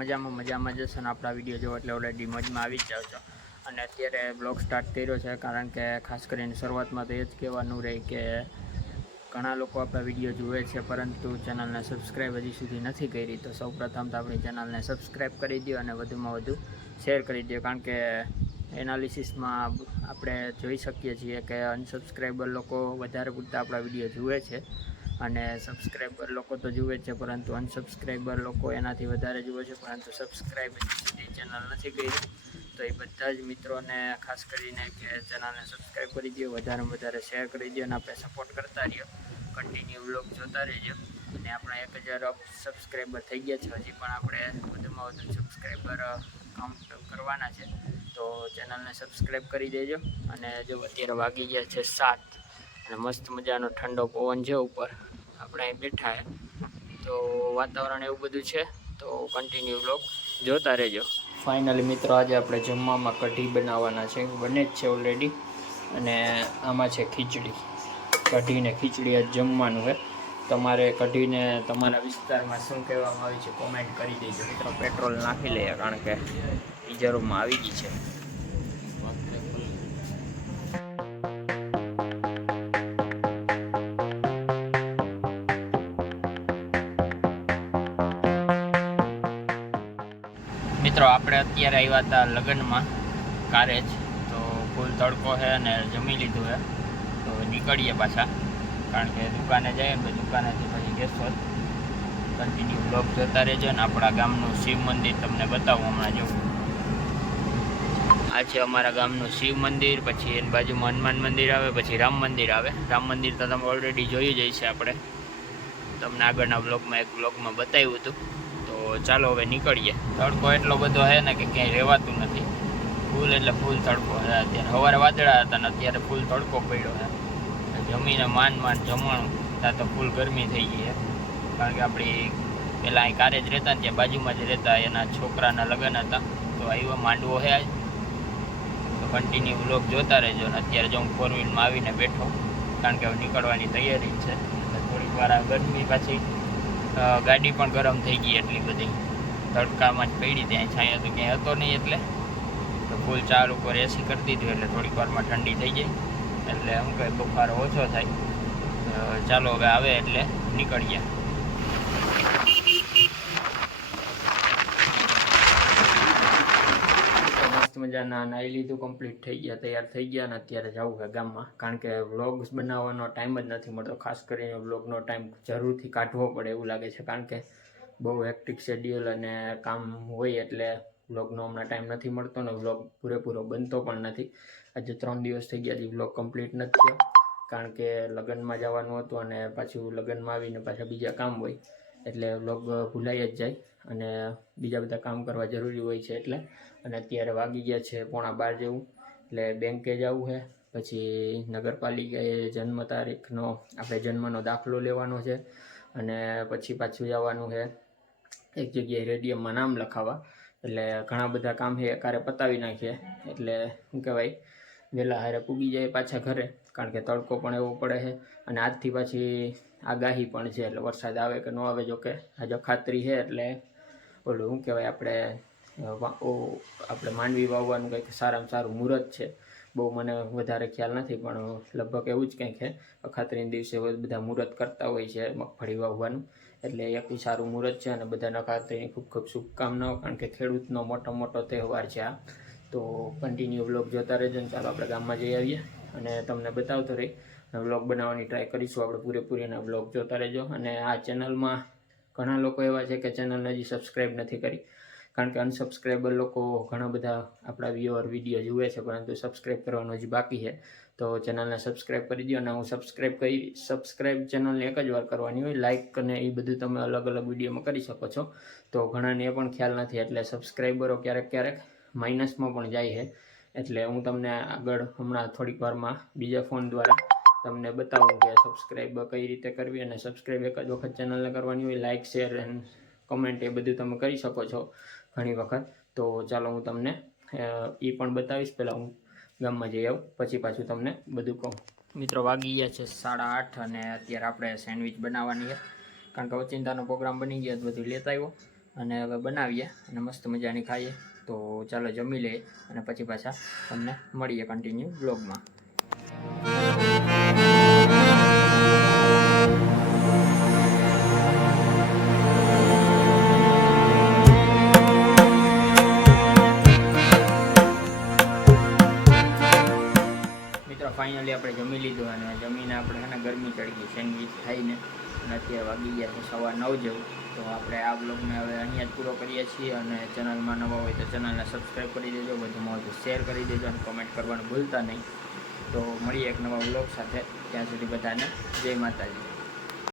મજામાં મજામાં જશો ને આપણા વીડિયો જોવો એટલે ઓલરેડી મજમાં આવી જ જાઓ છો. અને અત્યારે બ્લોગ સ્ટાર્ટ કર્યો છે કારણ કે ખાસ કરીને શરૂઆતમાં તો એ જ કહેવાનું રહે કે ઘણા લોકો આપણા વીડિયો જુએ છે, પરંતુ ચેનલને સબસ્ક્રાઈબ હજી સુધી નથી કરી. તો સૌપ્રથમ તો આપણી ચેનલને સબસ્ક્રાઈબ કરી દો અને વધુમાં વધુ શેર કરી દો. કારણ કે એનાલિસિસમાં આપણે જોઈ શકીએ છીએ કે અનસબસ્ક્રાઈબર લોકો વધારે પૂરતા આપણા વીડિયો જુએ છે. અને સબસ્ક્રાઈબર લોકો તો જુએ છે, પરંતુ અનસબસ્ક્રાઈબર લોકો એનાથી વધારે જુએ છે, પરંતુ સબસ્ક્રાઈબ ચેનલ નથી કરી. તો એ બધા જ મિત્રોને, ખાસ કરીને કે ચેનલને સબસ્ક્રાઈબ કરી દો વધારેમાં વધારે શેર કરી દો અને આપણે સપોર્ટ કરતા રહ્યો કન્ટિન્યુ બ્લોગ જોતા રહેજો. અને આપણા એક હજાર સબસ્ક્રાઈબર થઈ ગયા છે, હજી પણ આપણે વધુમાં વધુ સબસ્ક્રાઈબર કાઉન્ટ કરવાના છે. તો ચેનલને સબસ્ક્રાઈબ કરી દેજો. અને જો અત્યારે વાગી ગયા છે સાત અને મસ્ત મજાનો ઠંડો પવન છે ઉપર. આપણે અહીં બેઠા તો વાતાવરણ એવું બધું છે. તો કન્ટિન્યુ વ્લોગ જોતા રહેજો. ફાઇનલી મિત્રો આજે આપણે જમવામાં કઢી બનાવવાના છે. બને જ છે ઓલરેડી અને આમાં છે ખીચડી. કઢીને ખીચડી આજ જમવાનું છે તમારે કઢીને તમારા વિસ્તારમાં શું કહેવામાં આવે છે કોમેન્ટ કરી દેજો. મિત્રો પેટ્રોલ નાખી લઈએ કારણ કે રિઝર્વમાં આવી ગઈ છે. મિત્રો, આપણે અત્યારે આવ્યા હતા લગ્નમાં કારેજ તો ફૂલ તડકો છે અને જમી લીધું છે. તો નીકળીએ પાછા, કારણ કે દુકાને જઈએ પછી દુકાનેથી પછી ગેસો કન્ટિન્યુ બ્લોગ જોતા રહેજો ને આપણા ગામનું શિવ મંદિર તમને બતાવું હમણાં જેવું. આ છે અમારા ગામનું શિવ મંદિર, પછી એની બાજુમાં હનુમાન મંદિર આવે, પછી રામ મંદિર આવે. રામ મંદિર તો તમે ઓલરેડી જોયું જ છે આપણે. તમને આગળના બ્લોગમાં એક બ્લોગમાં બતાવ્યું હતું. ચાલો હવે નીકળીએ. તડકો એટલો બધો છે ને કે ક્યાંય રહેવાતું નથી. ફૂલ એટલે ફૂલ તડકો છે. અત્યારે સવારે વાદળા હતા ને અત્યારે ફૂલ તડકો પડ્યો છે. જમીને માન માન જમવાનું ત્યાં તો ફૂલ ગરમી થઈ ગઈ છે. કારણ કે આપણી પહેલાં અહીં કારે જ રહેતા ને ત્યાં બાજુમાં જ રહેતા એના છોકરાના લગ્ન હતા. તો આવ્યો માંડવો છે આજ. તો કન્ટિન્યુ બ્લોક જોતા રહેજો ને અત્યારે જો હું ફોર વ્હીલમાં આવીને બેઠો. કારણ કે હવે નીકળવાની તૈયારી જ છે. થોડીક વાર ગરમી પાછી ગાડી પણ ગરમ થઈ ગઈ એટલી બધી. તડકામાં જ પડી ત્યાં છાંયો તો ક્યાંય હતો નહીં એટલે. તો ફૂલ ચાર ઉપર એસી કરી દીધું એટલે થોડીક વારમાં ઠંડી થઈ જાય એટલે એમ કહે બફારો ઓછો થાય. ચાલો હવે આવે એટલે નીકળીએ. મજાના નાહી લીધું કમ્પ્લીટ થઈ ગયા, તૈયાર થઈ ગયા અને અત્યારે જવું છે ગામમાં. કારણ કે વ્લોગ્સ બનાવવાનો ટાઈમ જ નથી મળતો. ખાસ કરીને વ્લોગનો ટાઈમ જરૂરથી કાઢવો પડે એવું લાગે છે. કારણ કે બહુ હેક્ટિક શેડ્યુલ અને કામ હોય એટલે વ્લોગનો હમણાં ટાઈમ નથી મળતો ને વ્લોગ પૂરેપૂરો બનતો પણ નથી. આજે ત્રણ દિવસ થઈ ગયા, હજી વ્લોગ કમ્પ્લીટ નથી થયો. કારણ કે લગ્નમાં જવાનું હતું અને પાછું લગ્નમાં આવીને પાછા બીજા કામ હોય. એટલે વ્લોગ ભૂલાઈ જ જાય અને બીજા બધા કામ કરવા જરૂરી હોય છે એટલે. અને અત્યારે વાગી ગયા છે પોણા બાર જેવું. એટલે બેંકે જવું છે પછી નગરપાલિકાએ જન્મ તારીખનો, આપણે જન્મનો દાખલો લેવાનો છે. અને પછી પાછું જવાનું છે એક જગ્યાએ રેડિયમમાં નામ લખાવવા. એટલે ઘણા બધા કામ છે એકારે પતાવી નાખીએ એટલે શું કહેવાય વહેલા હારે પૂગી જાય પાછા ઘરે. કારણ કે તડકો પણ એવો પડે છે અને આજથી પાછી આગાહી પણ છે, એટલે વરસાદ આવે કે ન આવે જો કે આજે ખાતરી છે, એટલે ઓલું શું કહેવાય, આપણે આપણે માંડવી વાવવાનું કંઈક સારામાં સારું મુહૂર્ત છે. બહુ મને વધારે ખ્યાલ નથી, પણ લગભગ એવું જ કંઈક છે. અખાત્રીના દિવસે બધા મુહૂર્ત કરતા હોય છે મગફળી વાવવાનું. એટલે એક સારું મુહૂર્ત છે અને બધાને અખાત્રીની ખૂબ ખૂબ શુભકામનાઓ, કારણ કે ખેડૂતનો મોટો મોટો તહેવાર છે આ. તો કન્ટિન્યુ વ્લોગ જોતા રહેજો ને ચાલો આપણે ગામમાં જઈ આવીએ અને તમને બતાવતો રહી. વ્લોગ બનાવવાની ટ્રાય કરીશું. આપણે પૂરેપૂરી એના વ્લોગ જોતા રહેજો. અને આ ચેનલમાં ઘણા લોકો એવા છે કે ચેનલને હજી સબસ્ક્રાઈબ નથી કરી. કારણ કે અનસબસ્ક્રાઈબર લોકો ઘણા બધા આપણા વ્યુઅર વીડિયો જુએ છે, પરંતુ સબસ્ક્રાઈબ કરવાનું હજી બાકી છે. તો ચેનલને સબસ્ક્રાઈબ કરી દો અને હું સબસ્ક્રાઈબ કરી સબસ્ક્રાઈબ ચેનલને એક જ વાર કરવાની હોય. લાઇક અને એ બધું તમે અલગ અલગ વિડીયોમાં કરી શકો છો. તો ઘણાને એ પણ ખ્યાલ નથી, એટલે સબસ્ક્રાઈબરો ક્યારેક ક્યારેક માઇનસમાં પણ જાય છે. એટલે હું તમને આગળ હમણાં થોડીક વારમાં બીજા ફોન દ્વારા તમને બતાવું કે સબસ્ક્રાઈબ કઈ રીતે કરવી અને સબસ્ક્રાઈબ એક જ વખત ચેનલને કરવાની હોય લાઇક શેર એન્ડ કમેન્ટ એ બધું તમે કરી શકો છો ઘણી વખત. તો ચાલો હું તમને એ પણ બતાવીશ. પહેલાં હું ગામમાં જઈ આવું, પછી પાછું તમને બધું કહું. મિત્રો વાગી ગયા છે સાડા આઠ અને અત્યારે આપણે સેન્ડવિચ બનાવવાની છે. કારણ કે ઓચિંતાનો પ્રોગ્રામ બની ગયો બધું લેતા આવ્યો. અને હવે બનાવીએ અને મસ્ત મજાની ખાઈએ. તો ચાલો જમી લઈએ અને પછી પાછા તમને મળીએ કન્ટિન્યુ બ્લોગમાં મિત્રો ફાઇનલી આપણે જમી લીધું અને જમીને આપણે છે ને ગરમી ચડી ગઈ સેન્ડવિચ ખાઈને. અને અત્યારે વાગી ગયા છે સવા નવ જેવું. તો આપણે આ બ્લોગને હવે અહીંયા જ પૂરો કરીએ છીએ અને ચેનલમાં નવા હોય તો ચેનલને સબસ્ક્રાઈબ કરી દેજો. વધુમાં વધુ શેર કરી દેજો અને કોમેન્ટ કરવાનું ભૂલતા નહીં. તો મળીએ એક નવા બ્લોગ સાથે. ત્યાં સુધી બધાને જય માતાજી.